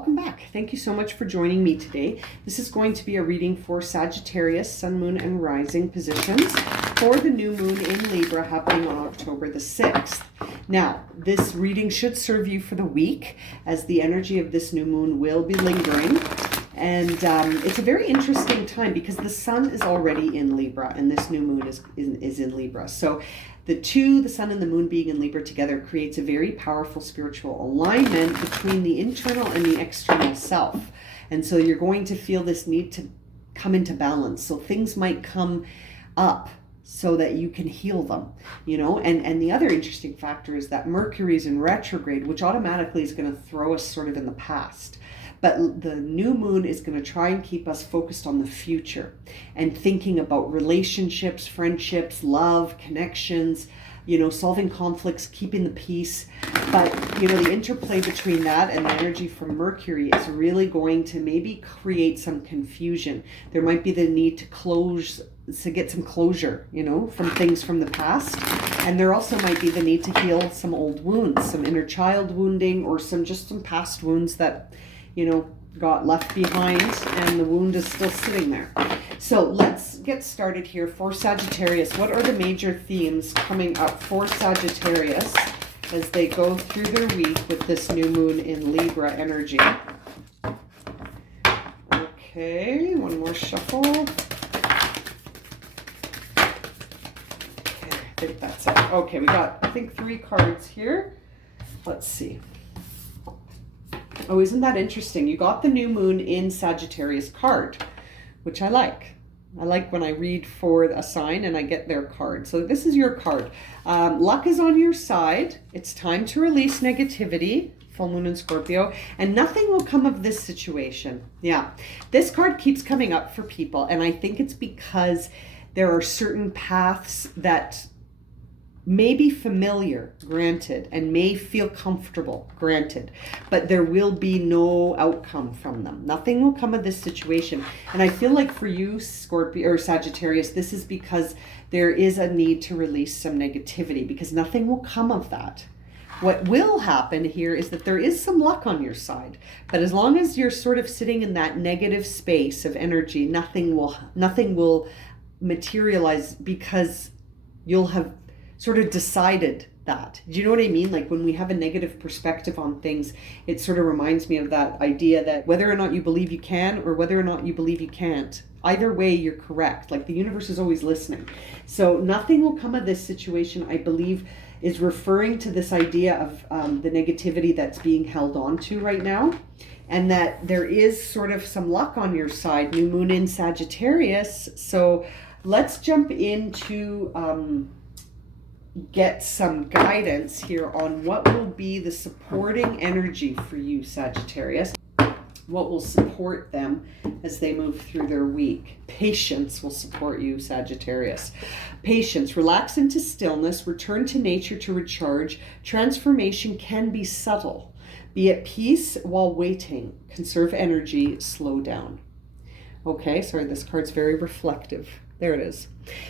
welcome back. Thank you so much for joining me today. This is going to be a reading for Sagittarius, Sun, Moon, and Rising positions for the new moon in Libra happening on October the 6th. Now, this reading should serve you for the week as the energy of this new moon will be lingering. And it's a very interesting time because the sun is already in Libra and this new moon is in Libra. So the sun and the moon being in Libra together creates a very powerful spiritual alignment between the internal and the external self. And so you're going to feel this need to come into balance. So things might come up so that you can heal them, you know. And the other interesting factor is that Mercury is in retrograde, which automatically is going to throw us sort of in the past. But the new moon is going to try and keep us focused on the future and thinking about relationships, friendships, love, connections, you know, solving conflicts, keeping the peace. But, you know, the interplay between that and the energy from Mercury is really going to maybe create some confusion. There might be the need to get some closure, you know, from things from the past. And there also might be the need to heal some old wounds, some inner child wounding, or some past wounds that, you know, got left behind and the wound is still sitting there. So let's get started here for Sagittarius. What are the major themes coming up for Sagittarius as they go through their week with this new moon in Libra energy? Okay, one more shuffle. Okay, I think that's it. Okay, we got, I think, 3 cards here. Let's see. Oh, isn't that interesting? You got the new moon in Sagittarius card, which I like. I like when I read for a sign and I get their card. So this is your card. Luck is on your side. It's time to release negativity. Full moon in Scorpio. And nothing will come of this situation. Yeah. This card keeps coming up for people. And I think it's because there are certain paths that may be familiar, granted, and may feel comfortable, granted, but there will be no outcome from them. Nothing will come of this situation. And I feel like for you, Scorpio or Sagittarius, this is because there is a need to release some negativity because nothing will come of that. What will happen here is that there is some luck on your side, but as long as you're sort of sitting in that negative space of energy, nothing will materialize because you'll have sort of decided that. Do you know what I mean? Like when we have a negative perspective on things, it sort of reminds me of that idea that whether or not you believe you can or whether or not you believe you can't, either way you're correct. Like the universe is always listening. So nothing will come of this situation, I believe, is referring to this idea of the negativity that's being held on to right now. And that there is sort of some luck on your side, new moon in Sagittarius. So let's jump into get some guidance here on what will be the supporting energy for you, Sagittarius. What will support them as they move through their week? Patience will support you, Sagittarius. Patience. Relax into stillness. Return to nature to recharge. Transformation can be subtle. Be at peace while waiting. Conserve energy. Slow down. Okay, sorry, this card's very reflective. There it is.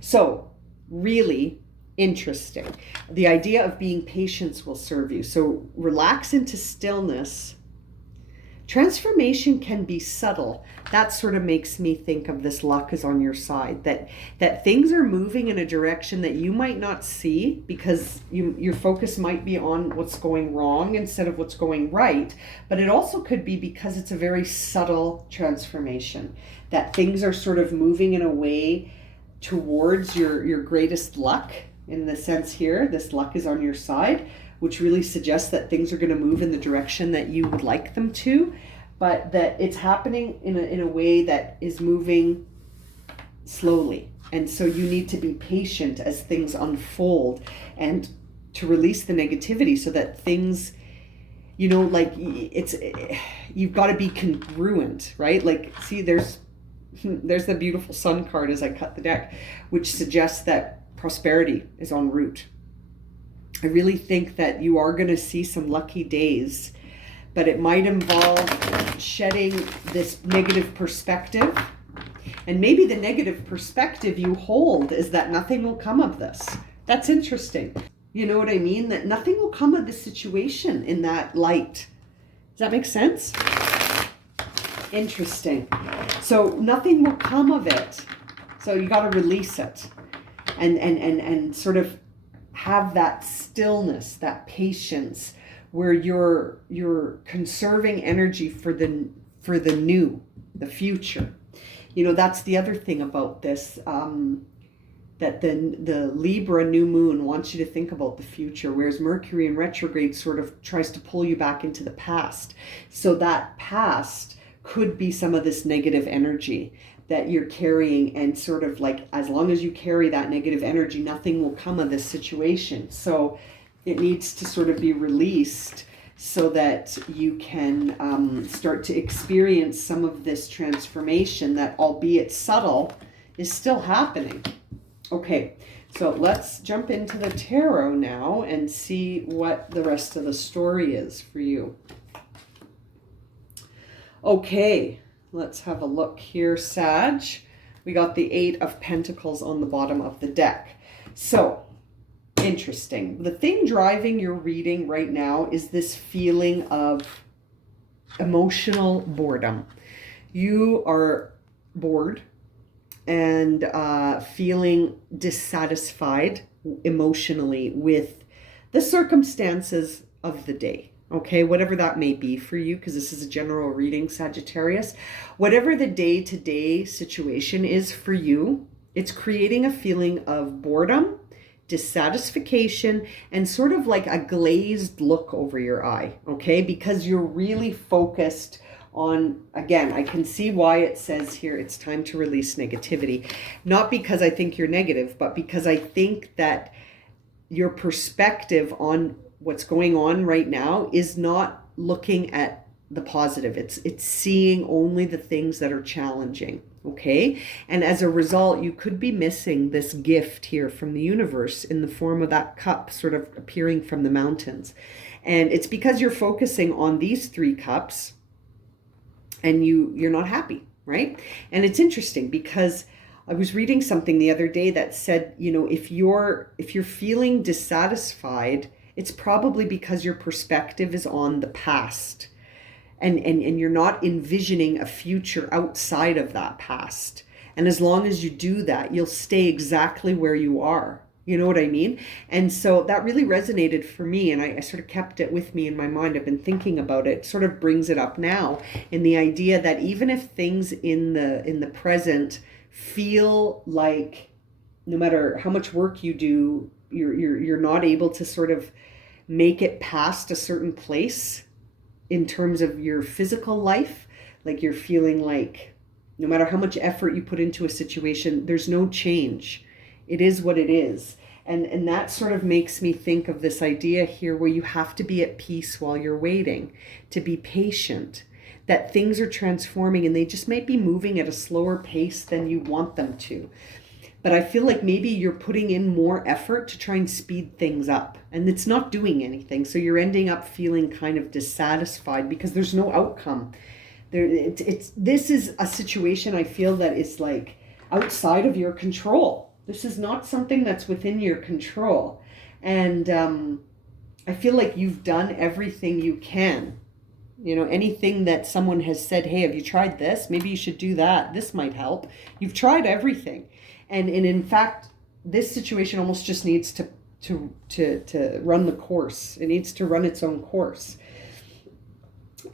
So, really interesting. The idea of being patient will serve you. So relax into stillness. Transformation can be subtle. That sort of makes me think of this luck is on your side, that things are moving in a direction that you might not see because your focus might be on what's going wrong instead of what's going right. But it also could be because it's a very subtle transformation, that things are sort of moving in a way towards your greatest luck. In the sense here, this luck is on your side, which really suggests that things are going to move in the direction that you would like them to, but that it's happening in a way that is moving slowly. And so you need to be patient as things unfold and to release the negativity so that things, you know, like you've got to be congruent, right? Like, see, there's the beautiful sun card as I cut the deck, which suggests that prosperity is en route. I really think that you are going to see some lucky days, but it might involve shedding this negative perspective. And maybe the negative perspective you hold is that nothing will come of this. That's interesting. You know what I mean? That nothing will come of the situation in that light. Does that make sense? Interesting. So nothing will come of it. So you got to release it and sort of have that stillness, that patience where you're conserving energy for the new, the future. You know, that's the other thing about this, that the Libra new moon wants you to think about the future, whereas Mercury in retrograde sort of tries to pull you back into the past. So that past could be some of this negative energy that you're carrying, and sort of like, as long as you carry that negative energy, nothing will come of this situation. So it needs to sort of be released so that you can start to experience some of this transformation that, albeit subtle, is still happening. Okay, so let's jump into the tarot now and see what the rest of the story is for you. Okay, let's have a look here, Sag. We got the 8 of Pentacles on the bottom of the deck. So, interesting. The thing driving your reading right now is this feeling of emotional boredom. You are bored and feeling dissatisfied emotionally with the circumstances of the day. Okay, whatever that may be for you, because this is a general reading, Sagittarius. Whatever the day-to-day situation is for you, it's creating a feeling of boredom, dissatisfaction, and sort of like a glazed look over your eye, okay? Because you're really focused on, again, I can see why it says here it's time to release negativity. Not because I think you're negative, but because I think that your perspective on what's going on right now is not looking at the positive. It's seeing only the things that are challenging, okay? And as a result, you could be missing this gift here from the universe in the form of that cup sort of appearing from the mountains. And it's because you're focusing on these 3 cups and you're not happy, right? And it's interesting because I was reading something the other day that said, you know, if you're feeling dissatisfied, it's probably because your perspective is on the past and you're not envisioning a future outside of that past. And as long as you do that, you'll stay exactly where you are. You know what I mean? And so that really resonated for me, and I sort of kept it with me in my mind. I've been thinking about it, sort of brings it up now in the idea that even if things in the present feel like no matter how much work you do, you're not able to sort of make it past a certain place in terms of your physical life, like you're feeling like no matter how much effort you put into a situation, there's no change. It is what it is. And that sort of makes me think of this idea here where you have to be at peace while you're waiting, to be patient, that things are transforming and they just might be moving at a slower pace than you want them to. But I feel like maybe you're putting in more effort to try and speed things up and it's not doing anything. So you're ending up feeling kind of dissatisfied because there's no outcome. This is a situation I feel that is like outside of your control. This is not something that's within your control. And I feel like you've done everything you can. You know, anything that someone has said, hey, have you tried this? Maybe you should do that. This might help. You've tried everything. And in fact, this situation almost just needs to run the course. It needs to run its own course.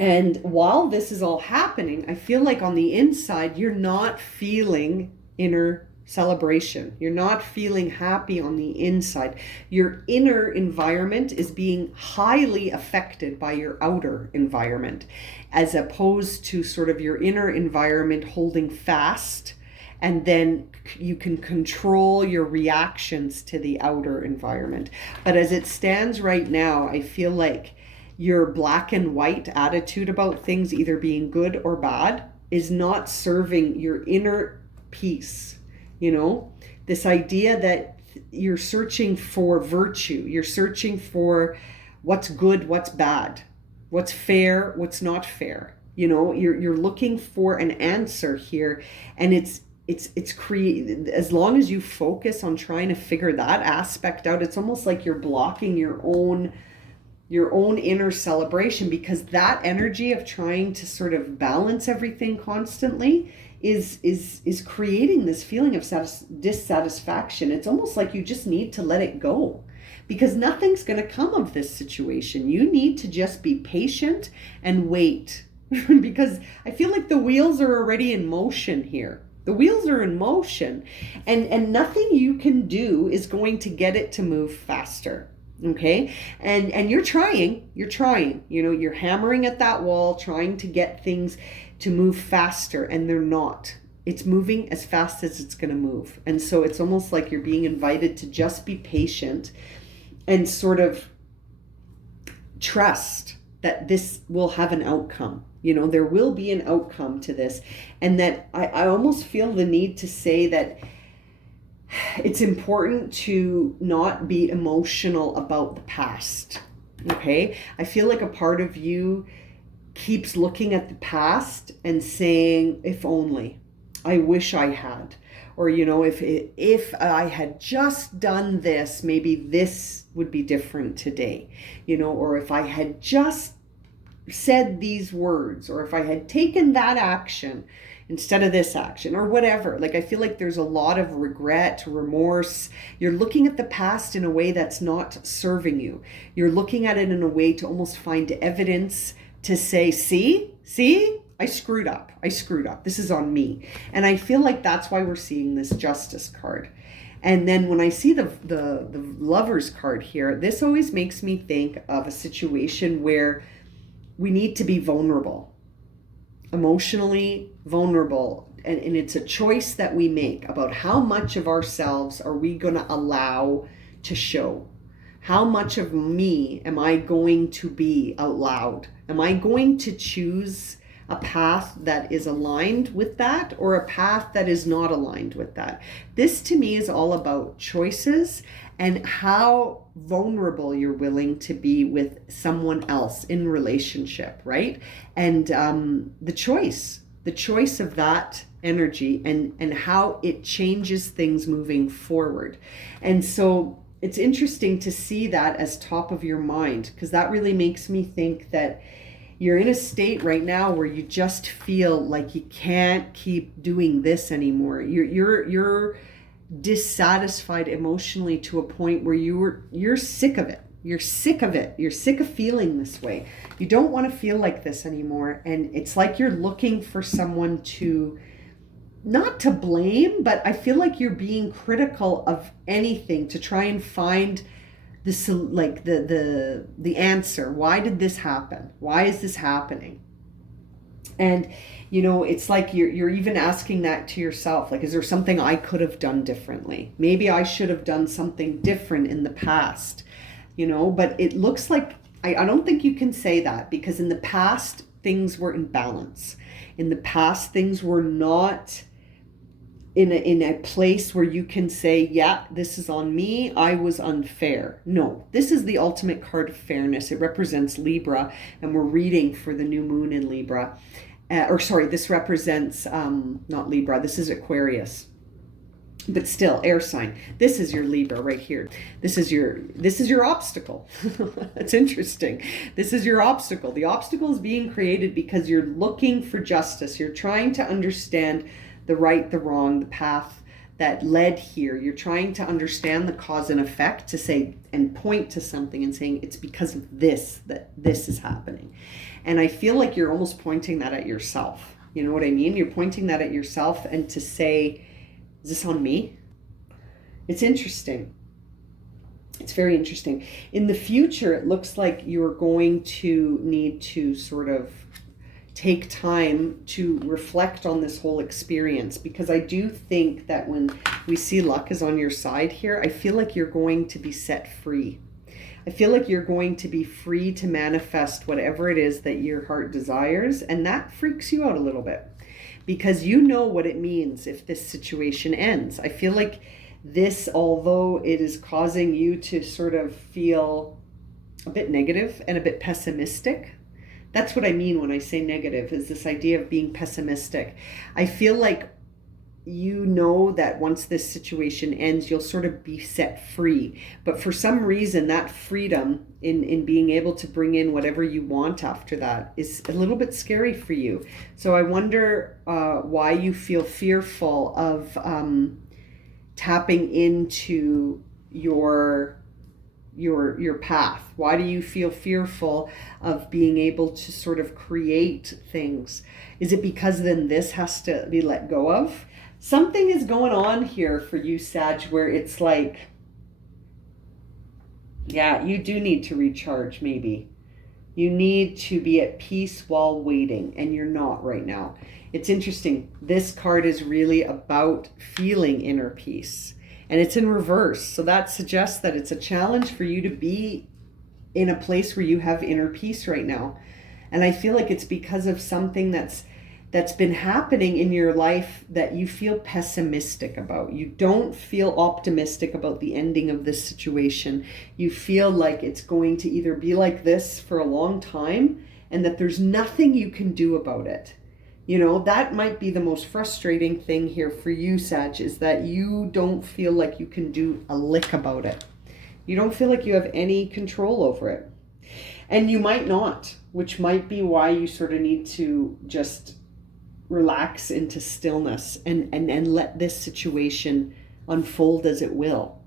And while this is all happening, I feel like on the inside, you're not feeling inner celebration. You're not feeling happy on the inside. Your inner environment is being highly affected by your outer environment, as opposed to sort of your inner environment holding fast, and then you can control your reactions to the outer environment. But as it stands right now, I feel like your black and white attitude about things either being good or bad is not serving your inner peace. You know, this idea that you're searching for virtue, you're searching for what's good, what's bad, what's fair, what's not fair. You know, you're looking for an answer here, and it's as long as you focus on trying to figure that aspect out, it's almost like you're blocking your own your own inner celebration, because that energy of trying to sort of balance everything constantly is creating this feeling of dissatisfaction. It's almost like you just need to let it go, because nothing's going to come of this situation. You need to just be patient and wait because I feel like the wheels are already in motion here. The wheels are in motion, and nothing you can do is going to get it to move faster. Okay. And you're trying, you're hammering at that wall, trying to get things to move faster, and they're not. It's moving as fast as it's going to move. And so it's almost like you're being invited to just be patient and sort of trust that this will have an outcome. There will be an outcome to this. And that I almost feel the need to say that it's important to not be emotional about the past. Okay? I feel like a part of you keeps looking at the past and saying, if only, I wish I had. Or, if I had just done this, maybe this would be different today. Or if I had just said these words, or if I had taken that action instead of this action, or whatever. Like, I feel like there's a lot of regret, remorse. You're looking at the past in a way that's not serving you. You're looking at it in a way to almost find evidence to say, see, I screwed up. This is on me. And I feel like that's why we're seeing this Justice card. And then when I see the Lovers card here, this always makes me think of a situation where we need to be vulnerable, emotionally vulnerable. And it's a choice that we make about how much of ourselves are we going to allow to show. How much of me am I going to be out loud? Am I going to choose a path that is aligned with that, or a path that is not aligned with that? This to me is all about choices and how vulnerable you're willing to be with someone else in relationship, right? And the choice of that energy and how it changes things moving forward. And so it's interesting to see that as top of your mind, because that really makes me think that you're in a state right now where you just feel like you can't keep doing this anymore. You're dissatisfied emotionally to a point where you're sick of it. You're sick of it. You're sick of feeling this way. You don't want to feel like this anymore. And it's like you're looking for someone to, not to blame, but I feel like you're being critical of anything to try and find this, like the answer. Why did this happen? Why is this happening? And it's like you're even asking that to yourself. Like, is there something I could have done differently? Maybe I should have done something different in the past, but it looks like, I don't think you can say that, because in the past, things were in balance. In the past, things were not in a place where you can say, yeah, this is on me, I was unfair. No, this is the ultimate card of fairness. It represents Libra, and we're reading for the new moon in Libra. This represents, not Libra, this is Aquarius. But still, air sign. This is your Libra right here. This is your obstacle. It's interesting. This is your obstacle. The obstacle is being created because you're looking for justice. You're trying to understand the right, the wrong, the path that led here. You're trying to understand the cause and effect, to say and point to something and saying it's because of this that this is happening. And I feel like you're almost pointing that at yourself. You know what I mean? You're pointing that at yourself, and to say, is this on me? It's interesting. It's very interesting. In the future, it looks like you're going to need to sort of take time to reflect on this whole experience, because I do think that when we see luck is on your side here, I feel like you're going to be set free. I feel like you're going to be free to manifest whatever it is that your heart desires, and that freaks you out a little bit, because you know what it means if this situation ends. I feel like this, although it is causing you to sort of feel a bit negative and a bit pessimistic, that's what I mean when I say negative, is this idea of being pessimistic. I feel like you know that once this situation ends, you'll sort of be set free. But for some reason, that freedom in being able to bring in whatever you want after that is a little bit scary for you. So I wonder why you feel fearful of tapping into your path. Why do you feel fearful of being able to sort of create things? Is it because then this has to be let go of? Something is going on here for you, Sag, where it's like, yeah, you do need to recharge maybe. You need to be at peace while waiting, and you're not right now. It's interesting. This card is really about feeling inner peace, and it's in reverse. So that suggests that it's a challenge for you to be in a place where you have inner peace right now. And I feel like it's because of something that's been happening in your life that you feel pessimistic about. You don't feel optimistic about the ending of this situation. You feel like it's going to either be like this for a long time and that there's nothing you can do about it. You know, that might be the most frustrating thing here for you, Sag, is that you don't feel like you can do a lick about it. You don't feel like you have any control over it. And you might not, which might be why you sort of need to just relax into stillness and let this situation unfold as it will.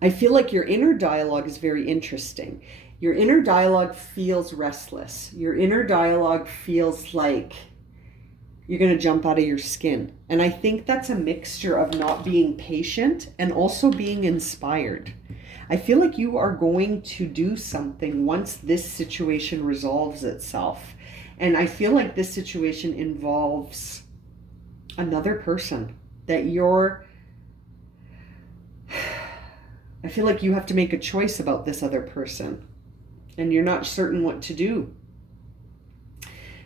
I feel like your inner dialogue is very interesting. Your inner dialogue feels restless. Your inner dialogue feels like you're going to jump out of your skin. And I think that's a mixture of not being patient and also being inspired. I feel like you are going to do something once this situation resolves itself. And I feel like this situation involves another person that I feel like you have to make a choice about this other person and you're not certain what to do.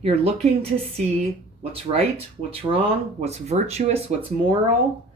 You're looking to see what's right, what's wrong, what's virtuous, what's moral.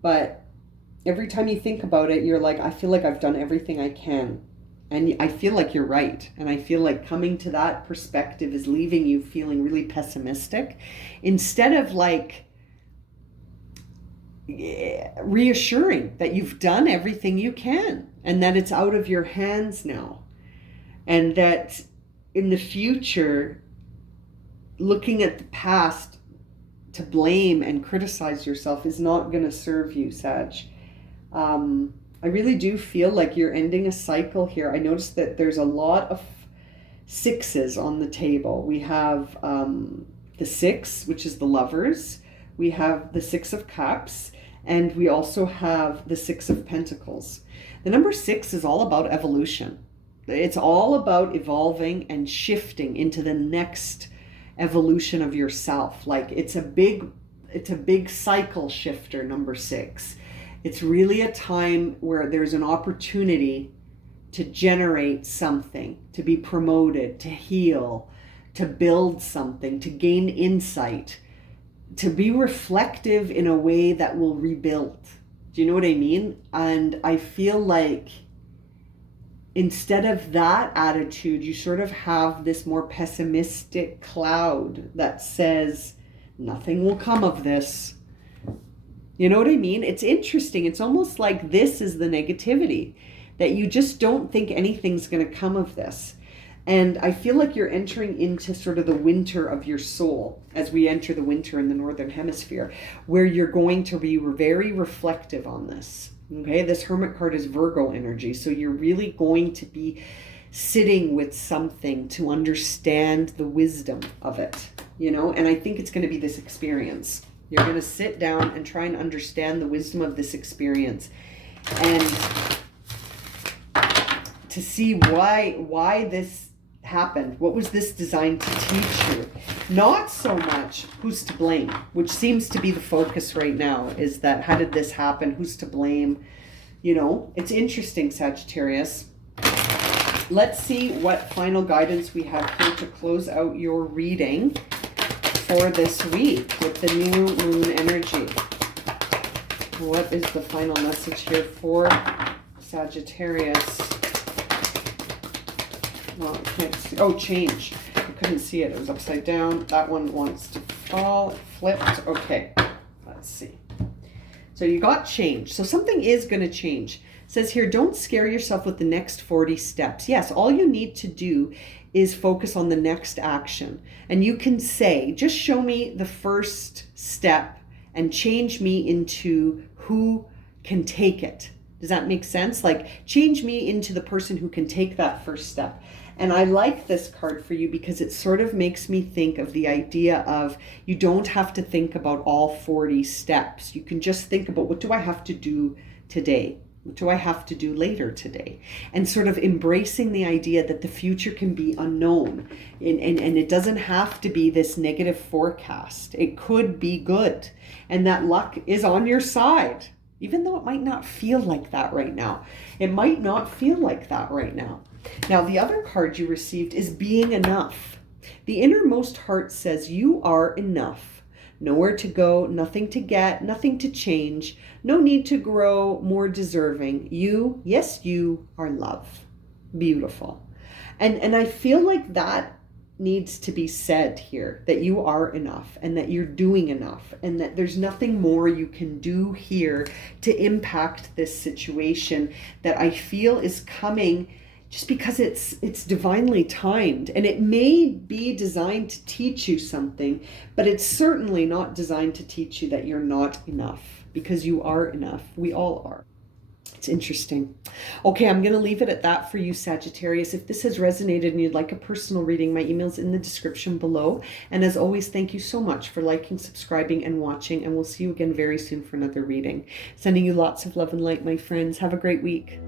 But every time you think about it, you're like, I feel like I've done everything I can. And I feel like you're right. And I feel like coming to that perspective is leaving you feeling really pessimistic instead of like reassuring that you've done everything you can and that it's out of your hands now. And that in the future, looking at the past to blame and criticize yourself is not going to serve you, Sag. I really do feel like you're ending a cycle here. I noticed that there's a lot of sixes on the table. We have the 6, which is the Lovers. We have the 6 of Cups. And we also have the 6 of Pentacles. The number 6 is all about evolution. It's all about evolving and shifting into the next evolution of yourself. Like it's a big cycle shifter, number 6. It's really a time where there's an opportunity to generate something, to be promoted, to heal, to build something, to gain insight, to be reflective in a way that will rebuild. Do you know what I mean? And I feel like instead of that attitude, you sort of have this more pessimistic cloud that says, nothing will come of this. You know what I mean? It's interesting. It's almost like this is the negativity, that you just don't think anything's going to come of this. And I feel like you're entering into sort of the winter of your soul as we enter the winter in the Northern Hemisphere, where you're going to be very reflective on this. Okay, this Hermit card is Virgo energy. So you're really going to be sitting with something to understand the wisdom of it, you know? And I think it's going to be this experience. You're going to sit down and try and understand the wisdom of this experience and to see why this happened. What was this designed to teach you? Not so much who's to blame, which seems to be the focus right now, is that how did this happen? Who's to blame? You know, it's interesting, Sagittarius. Let's see what final guidance we have here to close out your reading for this week with the new moon energy. What is the final message here for Sagittarius? Well, I can't see. Oh, change. I couldn't see it. It was upside down. That one wants to fall. It flipped. Okay. So you got change. So something is going to change. It says here, don't scare yourself with the next 40 steps. Yes, all you need to do is focus on the next action. And you can say, just show me the first step and change me into who can take it. Does that make sense? Like, change me into the person who can take that first step. And I like this card for you because it sort of makes me think of the idea of you don't have to think about all 40 steps. You can just think about, what do I have to do today? What do I have to do later today? And sort of embracing the idea that the future can be unknown. And it doesn't have to be this negative forecast. It could be good. And that luck is on your side. Even though it might not feel like that right now. It might not feel like that right now. Now, the other card you received is being enough. The innermost heart says you are enough. Nowhere to go, nothing to get, nothing to change. No need to grow more deserving. You, yes, you are love. Beautiful. And I feel like that needs to be said here, that you are enough and that you're doing enough and that there's nothing more you can do here to impact this situation that I feel is coming just because it's divinely timed, and it may be designed to teach you something, but it's certainly not designed to teach you that you're not enough, because you are enough. We all are. It's interesting. Okay, I'm going to leave it at that for you, Sagittarius. If this has resonated and you'd like a personal reading, my email's in the description below. And as always, thank you so much for liking, subscribing, and watching. And we'll see you again very soon for another reading. Sending you lots of love and light, my friends. Have a great week.